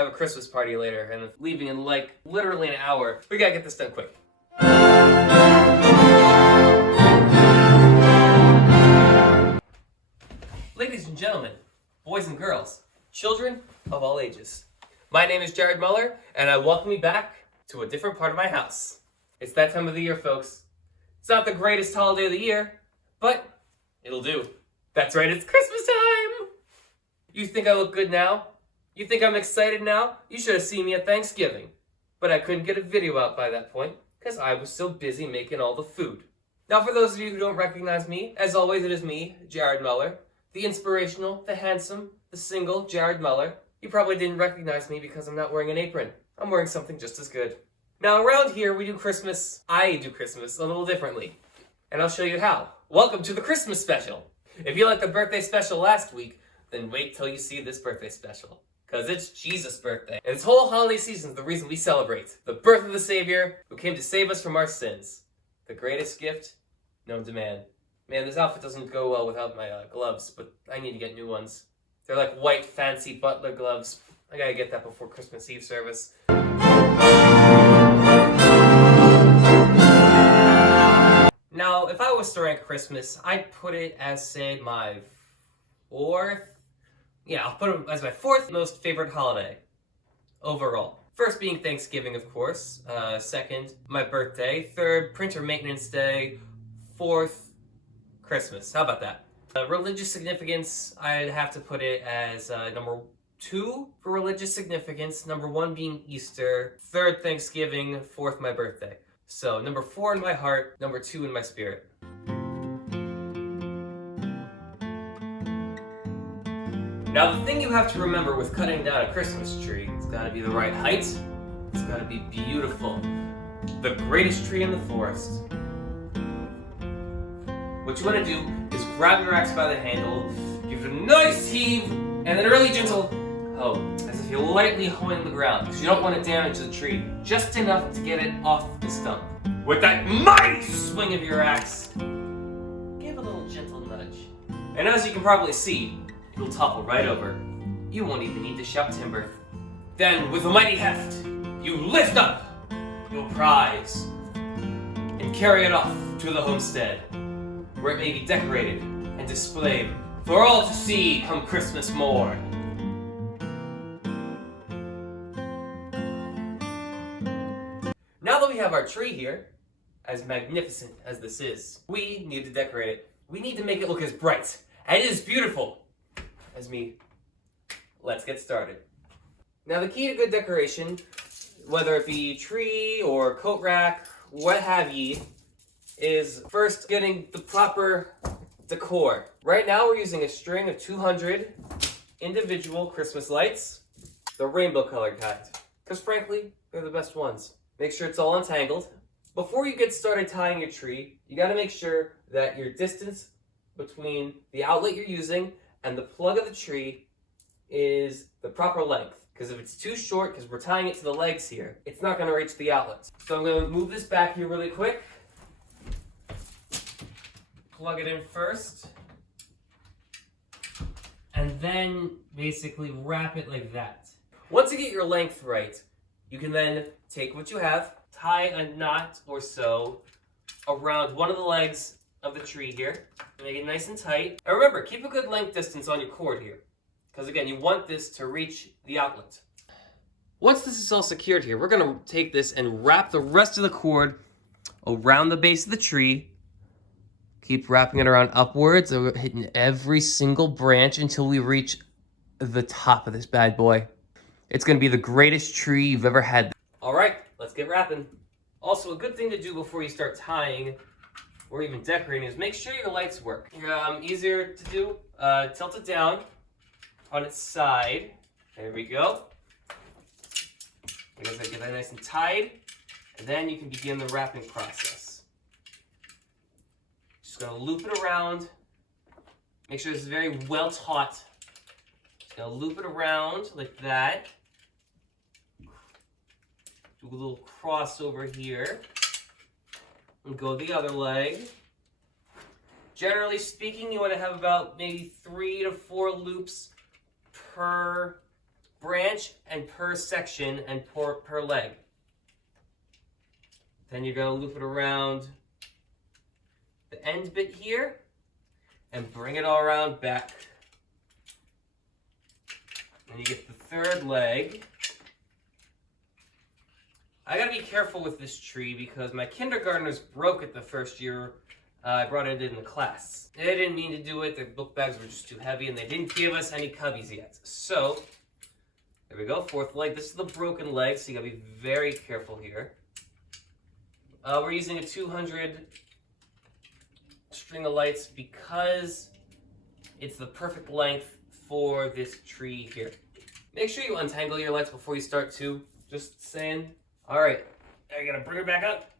have a Christmas party later and leaving in like literally an hour. We gotta get this done quick. Ladies and gentlemen, boys and girls, children of all ages. My name is Jared Muller, and I welcome you back to a different part of my house. It's that time of the year, folks. It's not the greatest holiday of the year, but it'll do. That's right, it's Christmas time! You think I look good now? You think I'm excited now? You should have seen me at Thanksgiving. But I couldn't get a video out by that point, because I was so busy making all the food. Now, for those of you who don't recognize me, as always, it is me, Jared Muller. The inspirational, the handsome, the single Jared Muller. You probably didn't recognize me because I'm not wearing an apron. I'm wearing something just as good. Now around here we do Christmas, I do Christmas a little differently. And I'll show you how. Welcome to the Christmas special. If you liked the birthday special last week, then wait till you see this birthday special. Cause it's Jesus' birthday. And this whole holiday season is the reason we celebrate. The birth of the Savior who came to save us from our sins. The greatest gift known to man. Man, this outfit doesn't go well without my gloves, but I need to get new ones. They're like white, fancy butler gloves. I gotta get that before Christmas Eve service. Now, if I was to rank Christmas, I'd put it as, say, my fourth. Yeah, I'll put it as my fourth most favorite holiday overall. First being Thanksgiving, of course. Second, my birthday. Third, printer maintenance day. Fourth, Christmas. How about that? Religious significance, I'd have to put it as number 2 for religious significance. Number 1 being Easter. Third, Thanksgiving. Fourth, my birthday. So number 4 in my heart. Number 2 in my spirit. Now the thing you have to remember with cutting down a Christmas tree, it's gotta be the right height. It's gotta be beautiful. The greatest tree in the forest. What you want to do is grab your axe by the handle, give it a nice heave, and then a really gentle hoe, as if you're lightly hoeing the ground, because you don't want to damage the tree, just enough to get it off the stump. With that mighty swing of your axe, give a little gentle nudge. And as you can probably see, it'll topple right over. You won't even need to shout timber. Then, with a mighty heft, you lift up your prize and carry it off to the homestead, where it may be decorated and displayed for all to see come Christmas morn. Now that we have our tree here, as magnificent as this is, we need to decorate it. We need to make it look as bright and as beautiful as me. Let's get started. Now the key to good decoration, whether it be tree or coat rack, what have ye, is first getting the proper decor. Right now we're using a string of 200 individual Christmas lights, the rainbow colored kind, because frankly, they're the best ones. Make sure it's all untangled. Before you get started tying your tree, you gotta make sure that your distance between the outlet you're using and the plug of the tree is the proper length. Because if it's too short, because we're tying it to the legs here, it's not gonna reach the outlets. So I'm gonna move this back here really quick. Plug it in first, and then basically wrap it like that. Once you get your length right, you can then take what you have, tie a knot or so around one of the legs of the tree here, make it nice and tight. And remember, keep a good length distance on your cord here, because again, you want this to reach the outlet. Once this is all secured here, we're gonna take this and wrap the rest of the cord around the base of the tree. Keep wrapping it around upwards, hitting every single branch until we reach the top of this bad boy. It's gonna be the greatest tree you've ever had. All right, let's get wrapping. Also, a good thing to do before you start tying or even decorating is make sure your lights work. Easier to do, tilt it down on its side. There we go. You guys gotta get that nice and tied, and then you can begin the wrapping process. Just gonna loop it around. Make sure this is very well taut. Just gonna loop it around like that. Do a little crossover here. And go the other leg. Generally speaking, you want to have about maybe 3 to 4 loops per branch and per section and per leg. Then you're going to loop it around the end bit here and bring it all around back. And you get the third leg. I gotta be careful with this tree because my kindergartners broke it the first year I brought it in the class. They didn't mean to do it, their book bags were just too heavy and they didn't give us any cubbies yet. So, there we go, fourth leg. This is the broken leg, so you gotta be very careful here. We're using a 200 string of lights because it's the perfect length for this tree here. Make sure you untangle your lights before you start too, just saying. All right, now you're gonna bring it back up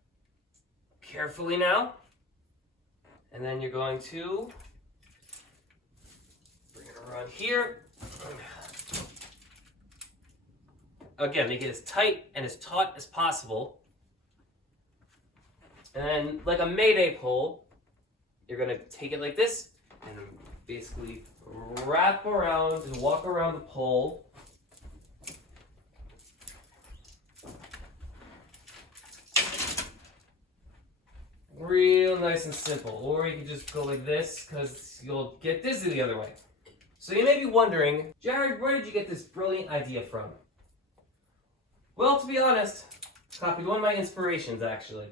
carefully now. And then you're going to bring it around here. Again, make it as tight and as taut as possible. And then, like a Mayday pole, you're gonna take it like this and basically wrap around and walk around the pole. Real nice and simple. Or you can just go like this because you'll get dizzy the other way. So you may be wondering, Jared, where did you get this brilliant idea from? Well, to be honest, I copied one of my inspirations actually.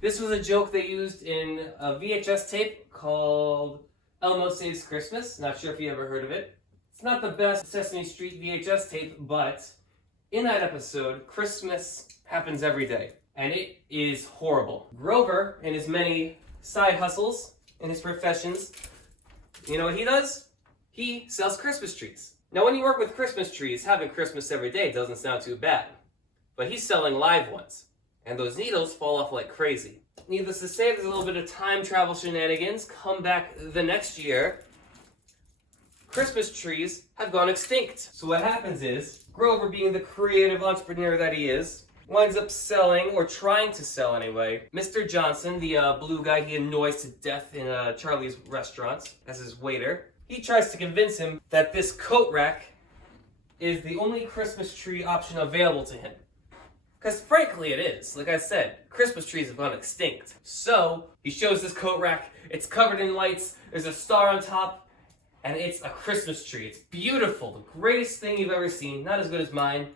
This was a joke they used in a VHS tape called Elmo Saves Christmas. Not sure if you ever heard of it. It's not the best Sesame Street VHS tape, but in that episode, Christmas happens every day. And it is horrible. Grover, in his many side hustles, in his professions, you know what he does? He sells Christmas trees. Now when you work with Christmas trees, having Christmas every day doesn't sound too bad. But he's selling live ones. And those needles fall off like crazy. Needless to say, there's a little bit of time travel shenanigans. Come back the next year, Christmas trees have gone extinct. So what happens is, Grover, being the creative entrepreneur that he is, winds up selling, or trying to sell anyway, Mr. Johnson, the blue guy he annoys to death in Charlie's restaurants as his waiter. He tries to convince him that this coat rack is the only Christmas tree option available to him. Because frankly it is. Like I said, Christmas trees have gone extinct. So, he shows this coat rack, it's covered in lights, there's a star on top, and it's a Christmas tree. It's beautiful, the greatest thing you've ever seen, not as good as mine.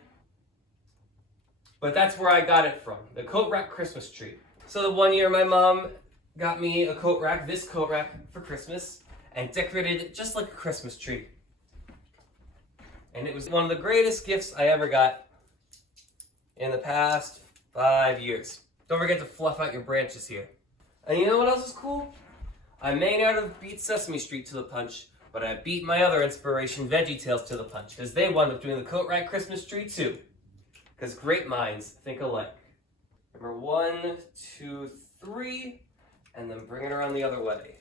But that's where I got it from, the coat rack Christmas tree. So the one year my mom got me a coat rack, this coat rack, for Christmas, and decorated it just like a Christmas tree. And it was one of the greatest gifts I ever got in the past 5 years. Don't forget to fluff out your branches here. And you know what else is cool? I may not have beat Sesame Street to the punch, but I beat my other inspiration, VeggieTales, to the punch, because they wound up doing the coat rack Christmas tree too. Because great minds think alike. Remember 1, 2, 3, and then bring it around the other way.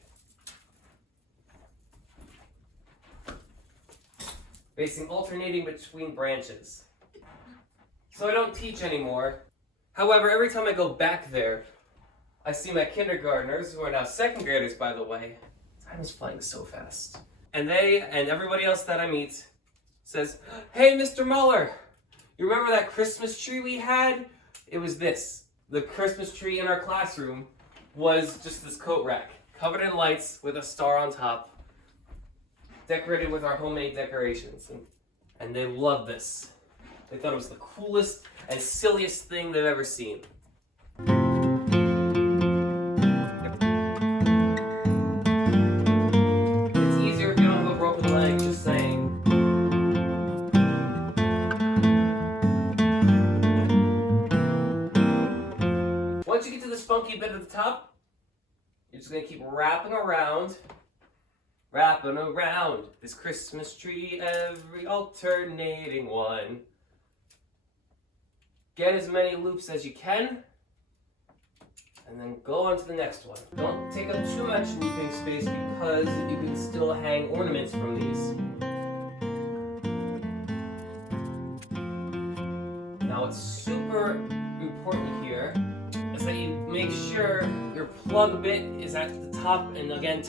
Facing alternating between branches. So I don't teach anymore. However, every time I go back there, I see my kindergartners, who are now second graders by the way. Time is flying so fast. And they, and everybody else that I meet, says, "Hey, Mr. Muller, you remember that Christmas tree we had? It was this. The Christmas tree in our classroom was just this coat rack, covered in lights with a star on top, decorated with our homemade decorations." And they loved this. They thought it was the coolest and silliest thing they've ever seen. It's easier if you don't have a broken leg, just saying. Once you get to this funky bit at the top, you're just going to keep wrapping around this Christmas tree, every alternating one. Get as many loops as you can, and then go on to the next one. Don't take up too much looping space because you can still hang ornaments from these. Now what's super important here is that you make sure your plug bit is at the top, and again,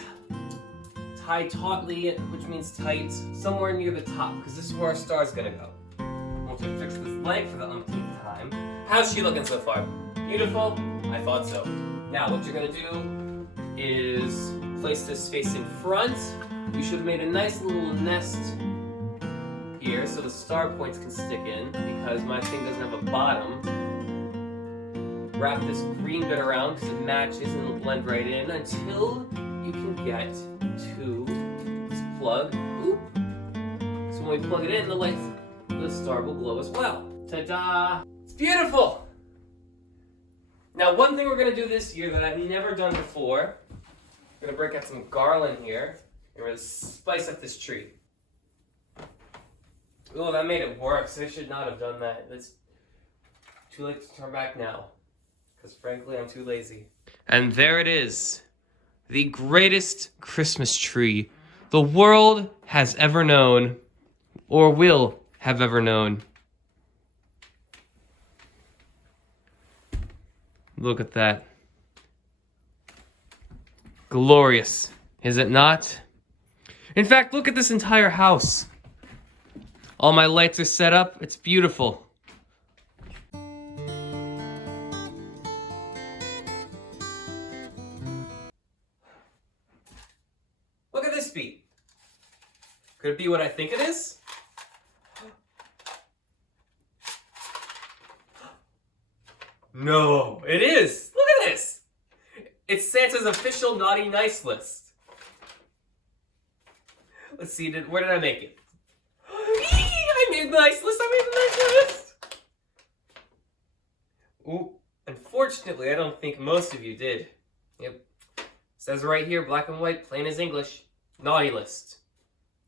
tie tautly, which means tight, somewhere near the top, because this is where our star's gonna go. Once we fix this leg for the umpteenth time. How's she looking so far? Beautiful? I thought so. Now what you're gonna do is place this facing front. You should have made a nice little nest here so the star points can stick in, because my thing doesn't have a bottom. Wrap this green bit around because it matches and it'll blend right in until you can get to this plug. Oop. So when we plug it in, the star will glow as well. Ta-da! It's beautiful! Now, one thing we're going to do this year that I've never done before, we're going to break out some garland here, and we're going to spice up this tree. Oh, that made it worse. I should not have done that. It's too late to turn back now, because frankly, I'm too lazy. And there it is. The greatest Christmas tree the world has ever known, or will have ever known. Look at that. Glorious, is it not? In fact, look at this entire house. All my lights are set up. It's beautiful. Look at this beat. Could it be what I think it is? No, it is. Look at this. It's Santa's official naughty nice list. Let's see, where did I make it? I made the nice list. I made the nice list. Ooh, unfortunately, I don't think most of you did. Yep. Says right here, black and white, plain as English. Naughty list.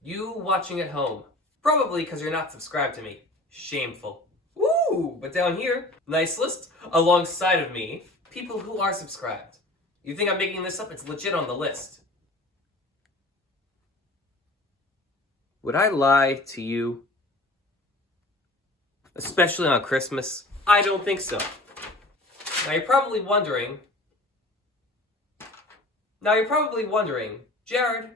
You watching at home. Probably because you're not subscribed to me. Shameful. Ooh, but down here, nice list. Alongside of me, people who are subscribed. You think I'm making this up? It's legit on the list. Would I lie to you? Especially on Christmas? I don't think so. Now you're probably wondering, Jared,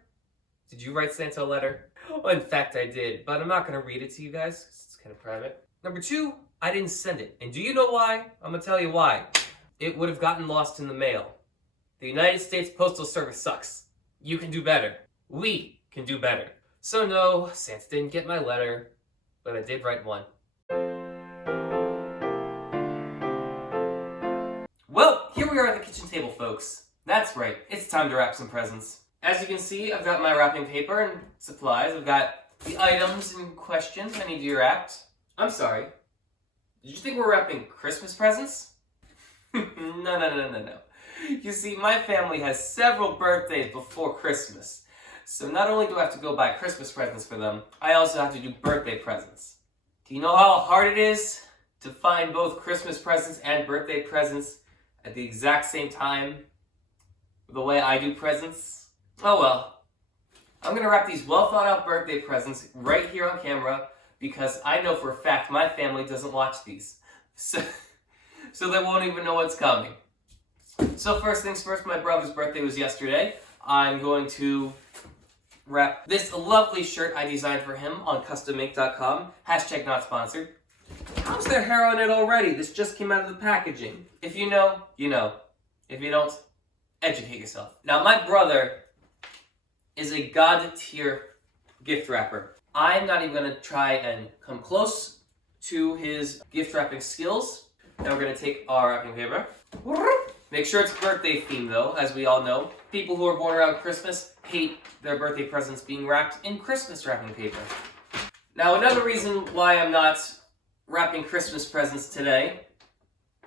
did you write Santa a letter? Well, in fact, I did, but I'm not going to read it to you guys, 'cause it's kind of private. Number 2, I didn't send it. And do you know why? I'm going to tell you why. It would have gotten lost in the mail. The United States Postal Service sucks. You can do better. We can do better. So no, Santa didn't get my letter, but I did write one. Well, here we are at the kitchen table, folks. That's right, it's time to wrap some presents. As you can see, I've got my wrapping paper and supplies. I've got the items and questions I need to be wrapped. I'm sorry. Did you think we're wrapping Christmas presents? No. You see, my family has several birthdays before Christmas. So not only do I have to go buy Christmas presents for them, I also have to do birthday presents. Do you know how hard it is to find both Christmas presents and birthday presents at the exact same time? The way I do presents? Oh well. I'm going to wrap these well thought out birthday presents right here on camera because I know for a fact my family doesn't watch these. So they won't even know what's coming. So first things first, my brother's birthday was yesterday. I'm going to wrap this lovely shirt I designed for him on customink.com. # not sponsored. How's there hair on it already? This just came out of the packaging. If you know, you know. If you don't, educate yourself. Now, my brother is a god-tier gift wrapper. I'm not even going to try and come close to his gift wrapping skills. Now we're going to take our wrapping paper. Make sure it's birthday themed though, as we all know. People who are born around Christmas hate their birthday presents being wrapped in Christmas wrapping paper. Now another reason why I'm not wrapping Christmas presents today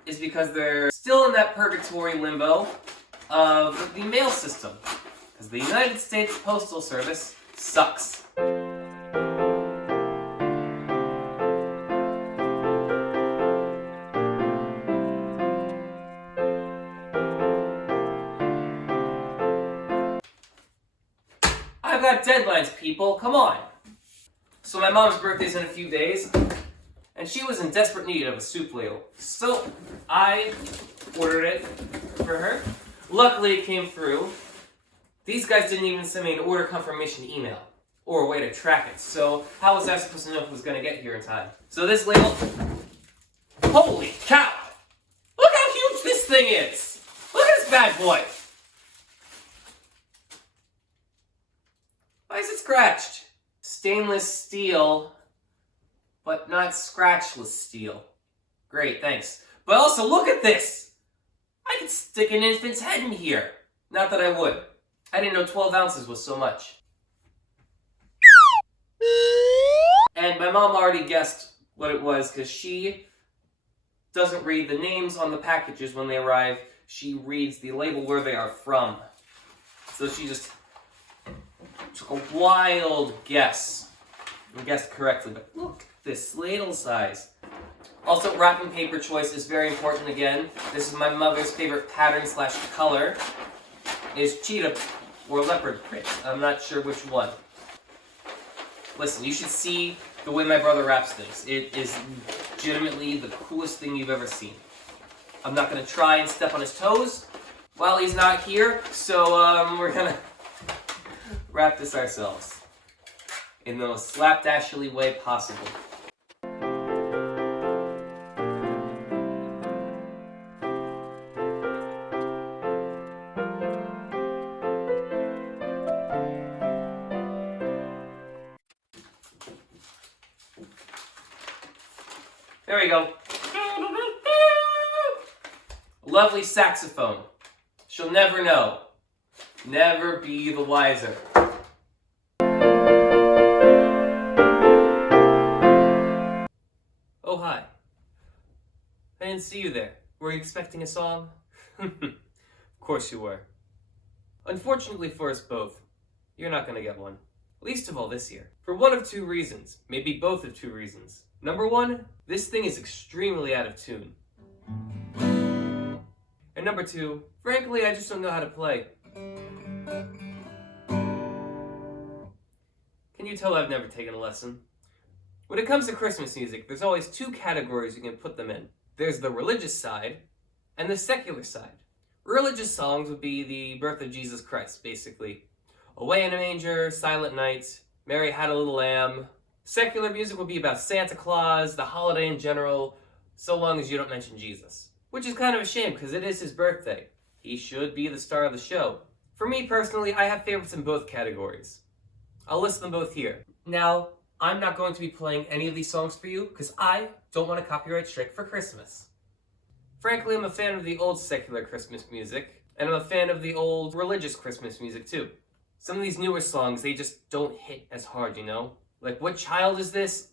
is because they're still in that purgatory limbo of the mail system. Because the United States Postal Service sucks. I've got deadlines, people. Come on. So my mom's birthday's in a few days, and she was in desperate need of a soup ladle. So I ordered it for her. Luckily, it came through. These guys didn't even send me an order confirmation email or a way to track it, so how was I supposed to know if it was going to get here in time? So this label... Holy cow! Look how huge this thing is! Look at this bad boy! Why is it scratched? Stainless steel, but not scratchless steel. Great, thanks. But also, look at this! I could stick an infant's head in here. Not that I would. I didn't know 12 ounces was so much. And my mom already guessed what it was because she doesn't read the names on the packages when they arrive. She reads the label where they are from. So she just took a wild guess and guessed correctly. But look, this ladle size. Also, wrapping paper choice is very important again. This is my mother's favorite pattern / color. Is cheetah or leopard print. I'm not sure which one. Listen, you should see the way my brother wraps things. It is legitimately the coolest thing you've ever seen. I'm not going to try and step on his toes while he's not here, so we're going to wrap this ourselves in the most slapdashly way possible. There we go. Lovely saxophone. She'll never know. Never be the wiser. Oh, hi. I didn't see you there. Were you expecting a song? Of course you were. Unfortunately for us both, you're not going to get one. Least of all this year. For one of two reasons. Maybe both of two reasons. Number one, this thing is extremely out of tune. And number two, frankly, I just don't know how to play. Can you tell I've never taken a lesson? When it comes to Christmas music, there's always two categories you can put them in. There's the religious side and the secular side. Religious songs would be the birth of Jesus Christ, basically. Away in a Manger, Silent Night, Mary Had a Little Lamb. Secular music would be about Santa Claus, the holiday in general, so long as you don't mention Jesus. Which is kind of a shame, because it is his birthday. He should be the star of the show. For me personally, I have favorites in both categories. I'll list them both here. Now, I'm not going to be playing any of these songs for you, because I don't want a copyright strike for Christmas. Frankly, I'm a fan of the old secular Christmas music, and I'm a fan of the old religious Christmas music too. Some of these newer songs, they just don't hit as hard, you know? Like, What Child Is This?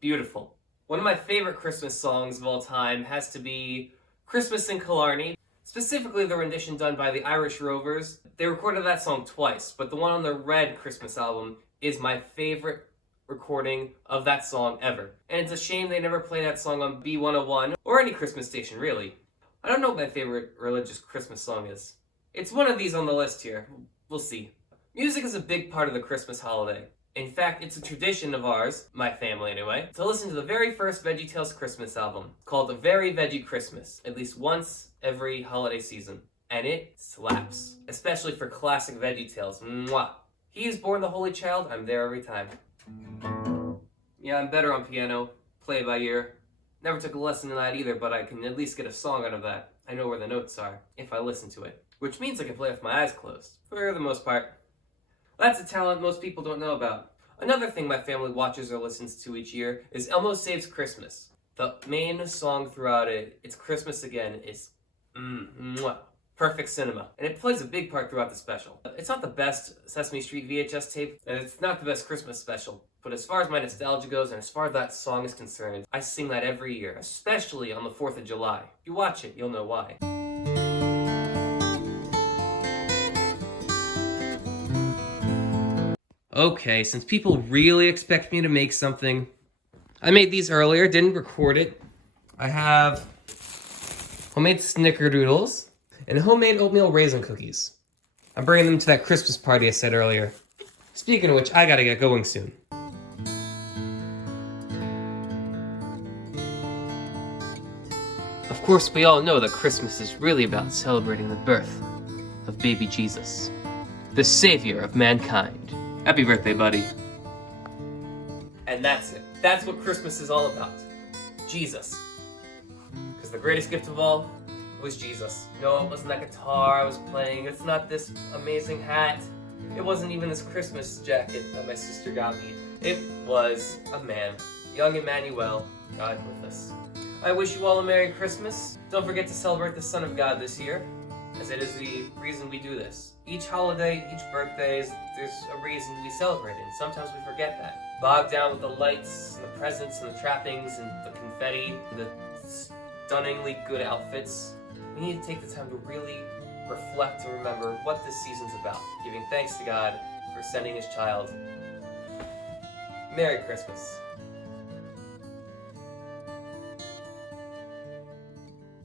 Beautiful. One of my favorite Christmas songs of all time has to be Christmas in Killarney, specifically the rendition done by the Irish Rovers. They recorded that song twice, but the one on the Red Christmas album is my favorite recording of that song ever. And it's a shame they never play that song on B101, or any Christmas station, really. I don't know what my favorite religious Christmas song is. It's one of these on the list here. We'll see. Music is a big part of the Christmas holiday. In fact, it's a tradition of ours, my family anyway, to listen to the very first VeggieTales Christmas album, called A Very Veggie Christmas, at least once every holiday season. And it slaps, especially for classic VeggieTales. Mwah! He Is Born the Holy Child, I'm there every time. Yeah, I'm better on piano, play by ear. Never took a lesson in that either, but I can at least get a song out of that. I know where the notes are, if I listen to it. Which means I can play with my eyes closed, for the most part. That's a talent most people don't know about. Another thing my family watches or listens to each year is Elmo Saves Christmas. The main song throughout it, It's Christmas Again, is perfect cinema. And it plays a big part throughout the special. It's not the best Sesame Street VHS tape, and it's not the best Christmas special. But as far as my nostalgia goes, and as far as that song is concerned, I sing that every year, especially on the 4th of July. If you watch it, you'll know why. Okay, since people really expect me to make something, I made these earlier, didn't record it. I have homemade snickerdoodles and homemade oatmeal raisin cookies. I'm bringing them to that Christmas party I said earlier. Speaking of which, I gotta get going soon. Of course, we all know that Christmas is really about celebrating the birth of baby Jesus. the savior of mankind. Happy birthday, buddy. And that's it. That's what Christmas is all about. Jesus. Because the greatest gift of all was Jesus. No, it wasn't that guitar I was playing. It's not this amazing hat. It wasn't even this Christmas jacket that my sister got me. It was a man. Young Emmanuel, God with us. I wish you all a Merry Christmas. Don't forget to celebrate the Son of God this year, as it is the reason we do this. Each holiday, each birthday, there's a reason we celebrate it, and sometimes we forget that. Bogged down with the lights, and the presents, and the trappings, and the confetti, and the stunningly good outfits. We need to take the time to really reflect and remember what this season's about, giving thanks to God for sending His child. Merry Christmas.